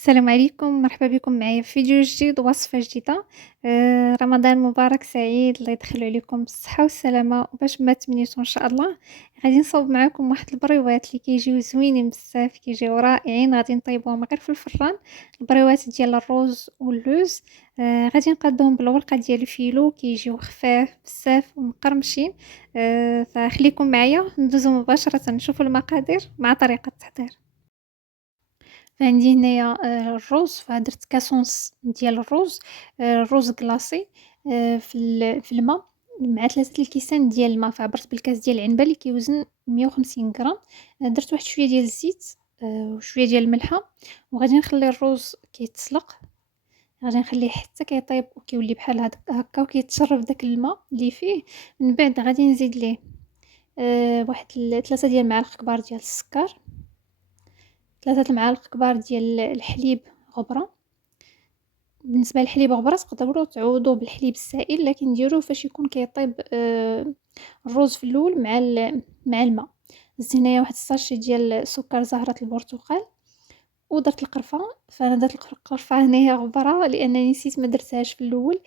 السلام عليكم، مرحبا بكم معايا في فيديو جديد ووصفة جديدة. رمضان مبارك سعيد، الله يدخلو عليكم بالصحة والسلامة. وباش ما تمنيتو ان شاء الله غادي نصاوب معاكم واحد البريوات اللي كيجيو زوينين بزاف، كيجيو رائعين. غادي نطيبوهم غير في الفران، البريوات ديال الروز واللوز. غادي نقادوهم بالورقة ديال الفيلو، كيجيو خفاف بزاف ومقرمشين. فخليكم معايا ندوزو مباشرة نشوفوا المقادير مع طريقة التحضير. فعندي هنايا الروز، فدرت كاس ونص ديال الروز. الروز كلاصي في الما مع 3 الكيسان ديال الماء. فعبرت بالكاس ديال العنبة اللي كيوزن 150 غرام. درت واحد شوية ديال الزيت وشوية ديال الملحة، وغادي نخلي الروز كيتسلق. غادي نخليه حتى كيطيب وكيولي بحال هكا وكيتشرب داك الماء اللي فيه. من بعد غادي نزيد ليه واحد 3 ديال المعالق كبار ديال السكر، 3 المعالق كبار ديال الحليب غبرة. بالنسبة للحليب غبرة تقدروا تعوضوه بالحليب السائل، لكن ديروه فاش يكون كيطيب الروز في الاول مع الماء. زدت هنايا واحد الساشي ديال سكر زهرة البرتقال، ودرت القرفة. فانا درت القرفة هنايا غبرة لانني نسيت ما درتهاش في الاول.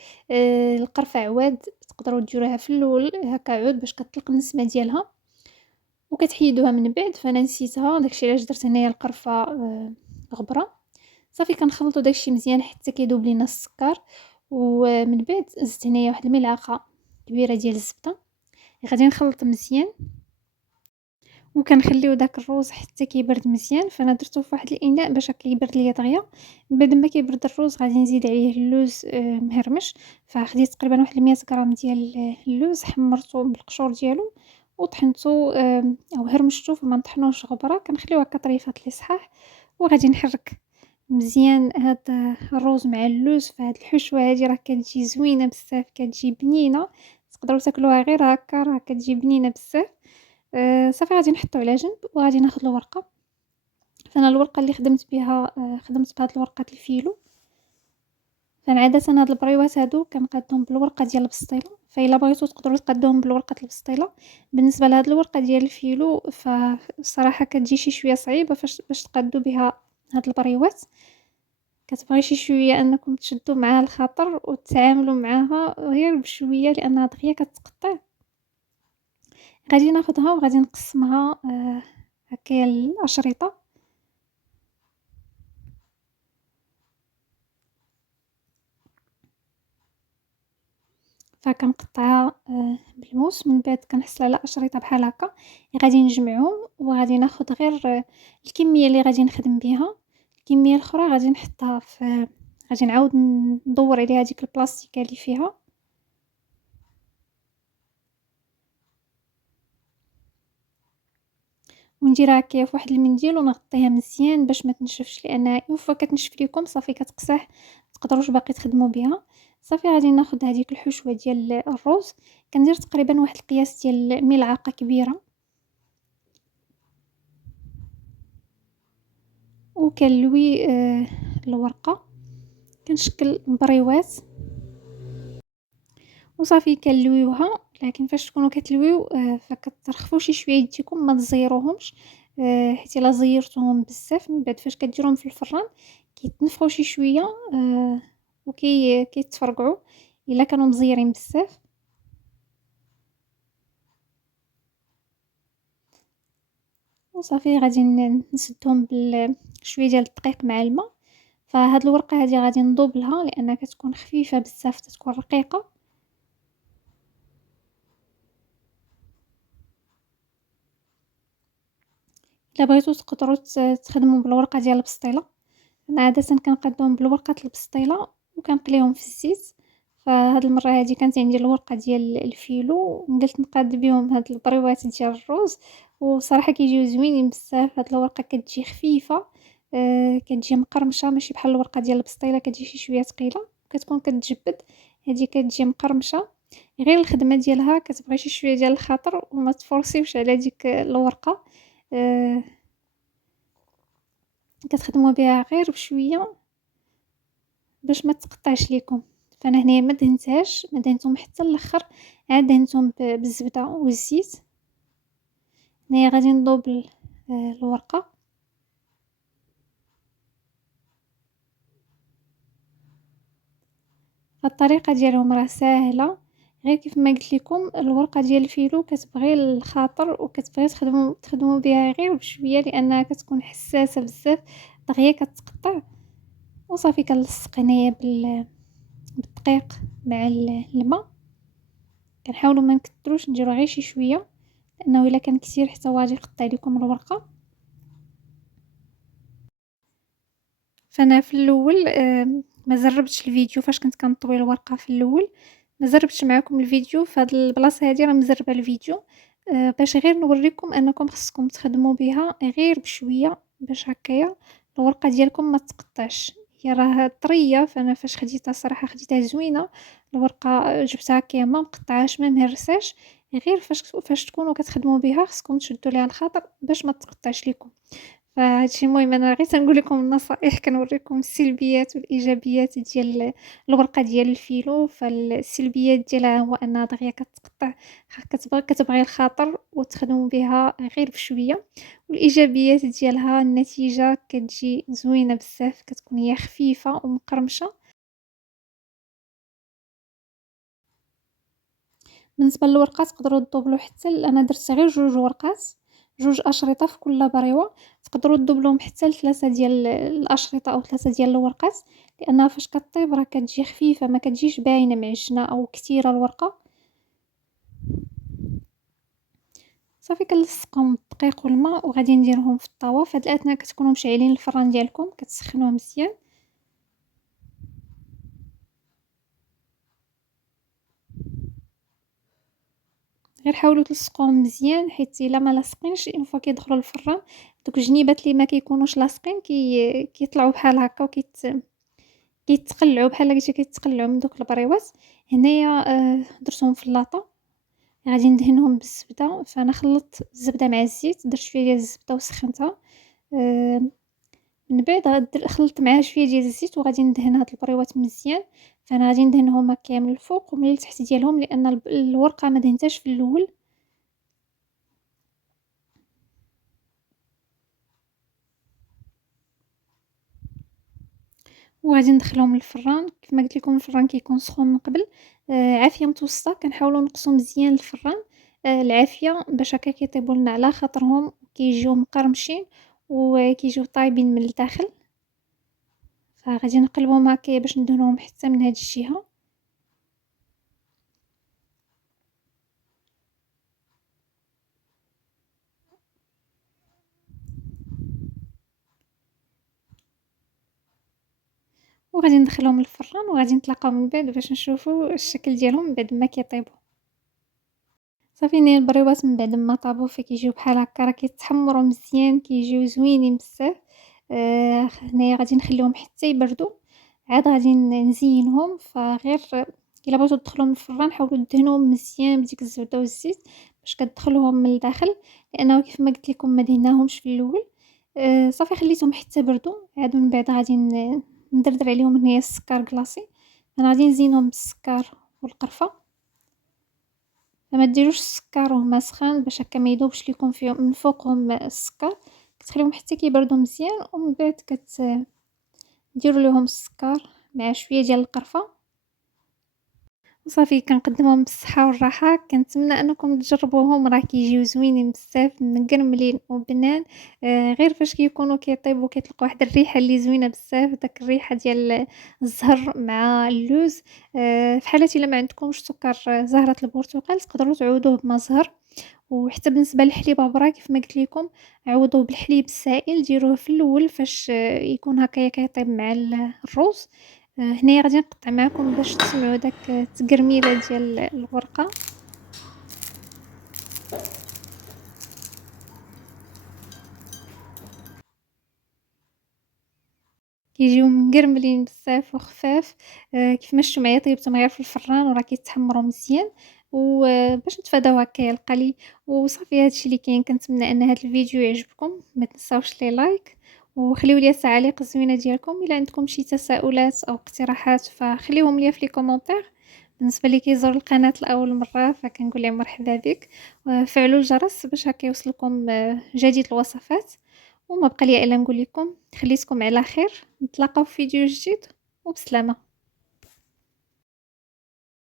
القرفة عواد تقدروا ديروها في الاول هكا عود باش كتطلق النسمة ديالها وكتحيدوها من بعد. فانا نسيتها، داكشي علاش درت هنايا القرفة غبرة. صافي كنخلطوا داكشي مزيان حتى كيذوب لينا السكر. ومن بعد زدت هنايا واحد الملعقه كبيره ديال الزبده. غادي نخلط مزيان وكنخليو داك الروز حتى كيبرد مزيان. فانا درتو في واحد الاناء باش كيبرد ليا دغيا. من بعد ما كيبرد الروز غادي نزيد عليه اللوز مهرمش. فخديت تقريبا واحد 100 غرام ديال اللوز، حمرته بالقشور ديالو وطحنته او هرمشته. فما نطحنوش غبره، كنخليوه هكا طريفات لي صحاح. وغادي نحرك مزيان هاد الروز مع اللوز. فهاد الحشوة هادي راه كتجي زوينة بزاف، كتجي بنينة، تقدروا تاكلوها غير هكا، راه كتجي بنينة بزاف. صافي غادي نحطو على جنب وغادي ناخد الورقة. فانا الورقة اللي خدمت بها خدمت بهاد الورقة الفيلو. فانا عادة هاد البريوات هادو كنقادهم بالورقة ديال البسطيلة، فإلا بغيتو تقدروا تقادوهم بالورقة البسطيلة. بالنسبة لهاد الورقة ديال الفيلو فصراحة كتجي شي شوية صعيبة باش تقادو بها هاد البريوات. كتبغي شي شوية أنكم تشدوا معاها الخاطر وتتعاملوا معاها غير بشوية لأنها دغيا كتقطع. غادي ناخدها وغادي نقسمها هكايا الأشرطة. فكنقطعها بالموس. من بعد كنحصل على أشرطة بحال هكا. غادي نجمعهم وغادي ناخد غير الكمية اللي غادي نخدم بها. الكمية الأخرى غادي نحطها في غادي نعاود ندور عليها ديك البلاستيكة اللي فيها، ونديرها هكايا في واحد المنديل ونغطيها مزيان باش ما تنشفش، لان اون فوا كتنشف ليكم صافي كتقصح، متقدروش باقي تخدموا بها. صافي غادي ناخذ هذيك الحشوه ديال الروز. كندير تقريبا واحد القياس ديال ملعقه كبيره، وكنلوي الورقه. كنشكل مبريوات وصافي كنلويوها. لكن فاش تكونوا كتلويو فكترخفوا شي شويه يديكم، ما تزيروهمش. حيت الا زيرتوهم بزاف من بعد فاش كديروهم في الفران كيتنفخوا شي شويه كيتفرقعوا الا كانوا مزيرين بزاف. وصافي غادي نسدهم بشويه ديال الدقيق مع الماء. فهاد الورقه هذه غادي نضوب لها لانها كتكون خفيفه بزاف، تتكون رقيقه. الا بغيتو تقدروا تخدموا بالورقه ديال البسطيله. انا عاده كنقادهم بالورقه البسطيله وكنقليهم في الزيت. فهاد المره هذه كانت عندي الورقه ديال الفيلو، قلت نقاد بهم هاد البريوات ديال الروز. وصراحه كيجيو زوينين بزاف. هاد الورقه كتجي خفيفه، كتجي مقرمشه، ماشي بحال الورقه ديال البسطيله كتجي شي شويه ثقيله كتكون كتجبد. هذه كتجي مقرمشه، غير الخدمه ديالها كتبغي شي شويه ديال الخاطر وما تفرسيوش على ديك الورقه. آه، كتخدموا بها غير بشويه باش ما تقطعش ليكم. فانا هنايا ما دهنتهاش، ما دهنتهم حتى الاخر، عاد دهنتهم بالزبده والزيت. هنايا غادي نضوب الورقه. فالطريقة ديالهم راه ساهلة، غير كيف ما قلت لكم الورقة ديال الفيلو كتبغي الخاطر وكتبغي تخدموا بها غير بشوية لأنها كتكون حساسة بزاف، دغيا كتقطع. وصافي كنلصق هنايا بالدقيق مع الماء. كنحاولوا ما نكثروش، نديرو غير شي شويه لانه الا كان كثير حتى هو غادي يقطع لكم الورقه. فانا في الاول ما جربتش الفيديو فاش كنت كنطوي الورقه في الاول، ما جربتش معكم الفيديو في هذه البلاصه هذه، راه مزربه الفيديو باش غير نوريكم انكم خصكم تخدموا بها غير بشويه باش هكايا الورقه ديالكم ما تقطعش. هي راه طريه، فانا فاش خديتها صراحه خديتها زوينه الورقه، جبتها هكايا ما مقطعاش ما مهرساش. غير فاش تكونوا كتخدموا بها خصكم تشدوا ليها الخاطر باش ما تقطعش لكم. فهادشي المهم انا غير تنقول لكم النصائح، كنوريكم السلبيات والايجابيات ديال الورقه ديال الفيلو. فالسلبيات ديالها هو انها دغيا كتقطع، كتبغي الخاطر وتخدموا بها غير بشويه. والايجابيات ديالها النتيجه كتجي زوينه بزاف، كتكون هي خفيفه ومقرمشه. بالنسبه للورقات تقدروا تدوبلو حتى انا درت غير جوج ورقات، جوج اشرطه في كل بريوه. تقدروا تدوبلوهم حتى لثلاثه ديال الاشرطه او ثلاثه ديال الورقات، لانها فاش كطيب راه كتجي خفيفه ما كتجيش باينه معجنه او كثيره الورقه. صافي كنلصقهم بالدقيق والماء وغادي نديرهم في الطاوه. في هاد الاثناء كتكونوا مشعلين الفران ديالكم كتسخنوه مزيان. غير حاولوا تلصقوهم مزيان، حيت الا ما لاصقينش اون فوا كيدخلوا للفران دوك الجنيبات اللي ما كيكونوش لاصقين كيطلعوا بحال هكا كيتقلعوا بحال قلتي كيتقلعوا من دوك البريوات. هنايا درتهم في اللاطه غادي ندهنهم بالزبده. فانا خلطت الزبده مع الزيت، درت شويه ديال الزبده وسخنتها. آه، من بعد خلطت معاها شويه ديال الزيت وغادي ندهن هاد البريوات مزيان. فانا غادي ندهنهم هكا من الفوق ومن التحت ديالهم لان الورقه ما دهنتهاش في الاول. وغادي ندخلهم للفران. كيف ما قلت لكم الفران كيكون سخون من قبل. عافيه متوسطه، كنحاولوا نقصوا مزيان الفران العافيه باش هكا كيطيبوا لنا على خاطرهم، كيجيو مقرمشين وكيجيو طايبين من الداخل. فغادي نقلبهم هكا باش ندهنوهم حتى من هاد الجهه. وغادي ندخلهم للفران وغادي نتلاقاو من بعد باش نشوفوا الشكل ديالهم من بعد ما كيطيبوا. صافي هنايا البريوات من بعد ما طابوا فكيجيو بحال هكا راه كيتحمروا مزيان، كيجيو زوينين بزاف. هنايا غادي نخليهم حتى يبردوا، عاد غادي نزينهم. فغير الا بغيتو تدخلوهم للفران حاولوا دهنوهم مزيان بديك الزبده والزيت باش كتدخلوهم من الداخل، لانه كيف ما قلت لكم ما دهناهمش في الاول. صافي خليتهم حتى بردوا، عاد من بعد غادي ندردر عليهم هنايا السكر كلاصي. انا غادي نزينهم بالسكر والقرفه. فما ديروش السكر وهما سخان باش هكا ما يذوبش لكم فيهم من فوقهم السكر. كتخليهم حتى كيبردوا مزيان ومن بعد ديروا لهم السكر مع شويه ديال القرفه. وصافي كنقدمهم بالصحه والراحه. كنتمنى انكم تجربوهم، راه كيجيو زوينين بزاف مقرملين وبنان. غير فاش كيكونوا كيطيبوا كيطلقوا واحد الريحه اللي زوينه بزاف، داك الريحه ديال الزهر مع اللوز. في حالة الا ما عندكمش سكر زهرة البرتقال تقدروا تعوضوه بما زهر. وحتى بالنسبه للحليب عبره كيف ما قلت لكم عوضوه بالحليب السائل، ديروه في الاول فاش يكون هكايا كيطيب مع الرز. هنايا غادي نقطع معكم باش تسمعوا داك التقرميله ديال الورقه. كيجيو مقرملين بزاف وخفاف. كيف ما شفتوا معايا طيبتهم غير في الفران وراه كيتحمروا مزيان. وباش نتفاداو هكايا القلي. وصافي هادشي اللي كاين. كنتمنى ان هذا الفيديو يعجبكم، ما تنساوش لي لايك وخليو لي التعاليق الزوينه ديالكم. الا عندكم شي تساؤلات او اقتراحات فخليهم لي في لي كومونتير. بالنسبه لي كيزور القناه لاول مره فكنقول لهم مرحبا بك. وفعلوا الجرس باش هكا يوصلكم جديد الوصفات. وما بقى لي الا نقول لكم خليتكم على خير، نتلاقاو في فيديو جديد وبسلامه.